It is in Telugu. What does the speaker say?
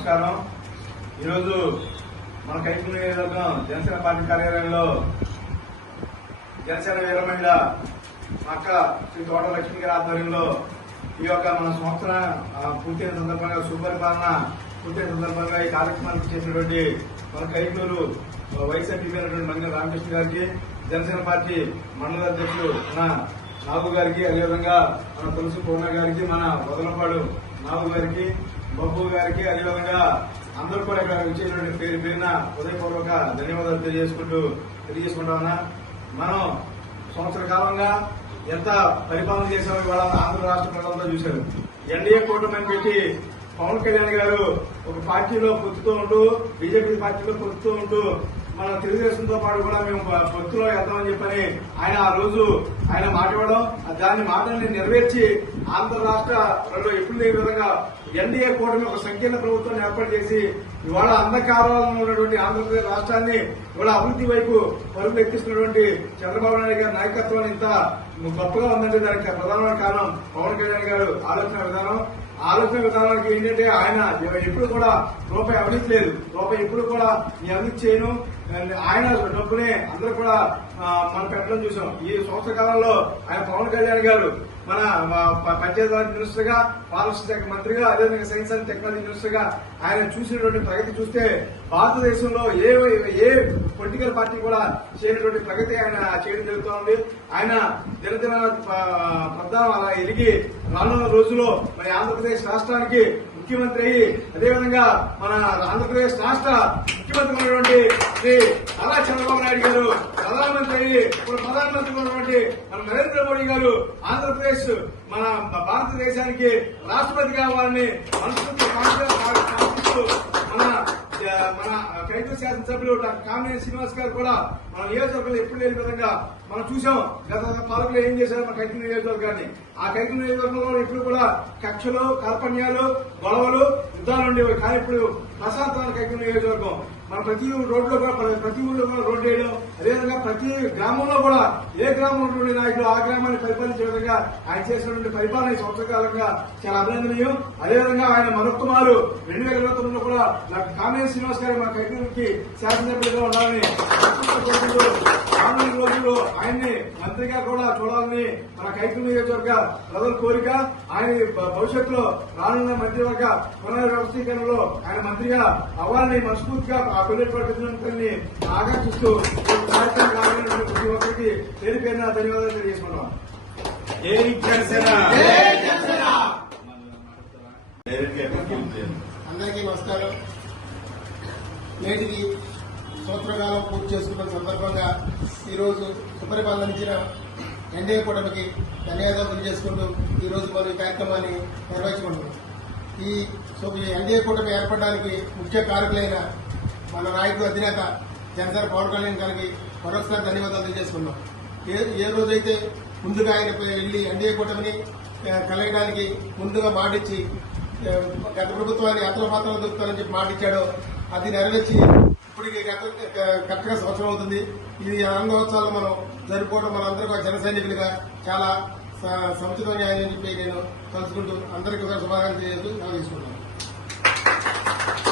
నమస్కారం. ఈరోజు మన కైకూరు నియోజకవర్గం జనసేన పార్టీ కార్యాలయంలో జనసేన వీర మహిళ అక్క శ్రీ తోట లక్ష్మి గారి ఆధ్వర్యంలో ఈ యొక్క మన సంవత్సరం పూర్తయిన సందర్భంగా సుపరిపాలన పూర్తయిన సందర్భంగా ఈ కార్యక్రమానికి చేసినటువంటి మన కైకూరు వైఎస్ఆర్టీపీ అయినటువంటి మంగళ రామకృష్ణ గారికి, జనసేన పార్టీ మండల అధ్యక్షులు మన నాగు గారికి, అదేవిధంగా మన తులసి పూర్ణ గారికి, మన వదలపాడు నాగు గారికి, బాబు గారికి, అదేవిధంగా అందరూ కూడా ఇక్కడ విచ్చేసినటువంటి పేరున హృదయపూర్వక ధన్యవాదాలు తెలియజేసుకుంటామన్నా. మనం సంవత్సర కాలంగా ఎంత పరిపాలన చేశామో ఇవాళ ఆంధ్ర రాష్ట్ర ప్రజలంతా చూశారు. ఎన్డీఏ కూటమి పెట్టి పవన్ కళ్యాణ్ గారు ఒక పార్టీలో పొత్తుతూ ఉంటూ, బీజేపీ పార్టీలో పొత్తుతూ ఉంటూ మన తెలుగుదేశంతో పాటు కూడా మేము పొత్తులో వెళ్తామని చెప్పని ఆయన ఆ రోజు ఆయన మాట్లాడడం, దాని మాటల్ని నెరవేర్చి ఆంధ్ర రాష్ట్రంలో ఎప్పుడు లేని విధంగా ఎన్డీఏ కూటమి ఒక సంకీర్ణ ప్రభుత్వాన్ని ఏర్పాటు చేసి ఇవాళ అంధకారంలో ఉన్నటువంటి ఆంధ్రప్రదేశ్ రాష్ట్రాన్ని ఇవాళ అభివృద్ధి వైపు పరుగులు ఎక్కిస్తున్నటువంటి చంద్రబాబు నాయుడు గారి నాయకత్వం ఇంత గొప్పగా ఉందంటే దానికి ప్రధానమైన కారణం పవన్ కళ్యాణ్ గారు ఆలోచన విధానానికి ఏంటంటే ఆయన ఎప్పుడు కూడా రూపాయి అవినీతి లేదు, రూపాయి ఎప్పుడు కూడా నేను అవినీతి చేయను, ఆయన డబ్బునే అందరూ కూడా మనం పెట్టడం చూసాం. ఈ సంవత్సర కాలంలో ఆయన పవన్ కళ్యాణ్ గారు మన పంచాయతీరాజ్ మినిస్టర్ గా, ఫారెస్ట్ శాఖ మంత్రిగా, అదేవిధంగా సైన్స్ అండ్ టెక్నాలజీ మినిస్టర్ గా ఆయన చూసినటువంటి ప్రగతి చూస్తే భారతదేశంలో ఏ పొలిటికల్ పార్టీ కూడా చేయనటువంటి ప్రగతి ఆయన చేయడం జరుగుతోంది. ఆయన దినదిన ప్రధానం అలా ఎదిగి రానున్న రోజుల్లో మన ఆంధ్రప్రదేశ్ రాష్ట్రానికి ముఖ్యమంత్రి అయ్యి, అదేవిధంగా మన ఆంధ్రప్రదేశ్ రాష్ట్ర ముఖ్యమంత్రి ఉన్నటువంటి శ్రీ నారా చంద్రబాబు నాయుడు గారు ప్రధానమంత్రి అయ్యి, ఇప్పుడు ప్రధానమంత్రి ఉన్నటువంటి మన నరేంద్ర మోడీ గారు ఆంధ్రప్రదేశ్ మన భారతదేశానికి రాష్ట్రపతి కావాలని మనస్ఫూర్తి కాంక్షిస్తూ మన కైకూరు శాసనసభ్యులు డాక్టర్ కామినేని శ్రీనివాస్ గారు కూడా మన నియోజకవర్గంలో ఎప్పుడు లేని విధంగా మనం చూసాం. గత పాలకులు ఏం చేశారు మన కైకూరు నియోజకవర్గాన్ని. ఆ కైకూరు నియోజకవర్గంలో ఇప్పుడు కూడా కక్షలు, కార్పణ్యాలు, గొడవలు, యుద్ధాలు ఉండేవి. కానీ ఇప్పుడు ప్రశాంతమైన కైకూరు నియోజకవర్గం. మన ప్రతి రోడ్లో కూడా ప్రతి ఊళ్ళో కూడా రోడ్డు వేయడం, అదేవిధంగా ప్రతి గ్రామంలో కూడా ఏ గ్రామంలో ఉన్నటువంటి నాయకులు ఆ గ్రామాన్ని పరిపాలించే విధంగా ఆయన చేసినటువంటి పరిపాలన ఈ సంవత్సర కాలంగా చాలా అభినందనీయం. అదేవిధంగా ఆయన మరొక మారు 2029లో కూడా డాక్టర్ కామినేని శ్రీనివాస్ గారు మన కైకూరుకి శాసనసభ్యులుగా ఉండాలని రానున్న రోజుల్లో ఆయన్ని మంత్రిగా కూడా చూడాలని మన కైకూరు నియోజకవర్గ ప్రజల కోరిక. ఆయన భవిష్యత్తులో రానున్న మంత్రివర్గ పునర్వ్యవస్థీకరణలో ఆయన మంత్రిగా అవ్వాలని మనస్ఫూర్తిగా ఆ పిల్లలని ఆకర్షిస్తూ కార్యక్రమం ప్రతి ఒక్కరికి పేరు పేరున ధన్యవాదాలు తెలియజేసుకుంటాం. అందరికీ నమస్కారం. నేటికి సంవత్సరకాలం పూర్తి చేసుకున్న సందర్భంగా ఈరోజు సుపరిపాలన ఇచ్చిన ఎన్డీఏ కూటమికి ధన్యవాదాలు తెలియజేసుకుంటూ ఈరోజు మనం ఈ కార్యక్రమాన్ని నిర్వహించుకుంటున్నాం. ఈ ఎన్డీఏ కూటమి ఏర్పడడానికి ముఖ్య కారకులైన మన నాయకుడు అధినేత జనసేన పవన్ కళ్యాణ్ గారికి మరొకసారి ధన్యవాదాలు తెలియజేసుకున్నాం. ఏ రోజైతే ముందుగా ఆయన వెళ్లి ఎన్డీఏ కూటమిని కలగడానికి ముందుగా మాటిచ్చి గత ప్రభుత్వాన్ని అతల పాత్రలు దొరుకుతారని చెప్పి మాటిచ్చాడో అది నెరవేర్చి ఇప్పటికి కరెక్ట్గా సంవత్సరం అవుతుంది. ఇది ఆనందోత్సవాలు మనం జరుపుకోవడం మనందరికీ జన సైనికులుగా చాలా సముచితమైన అని చెప్పి నేను కలుసుకుంటూ అందరికీ శుభాకాంక్షలు చేస్తూ తీసుకుంటాను.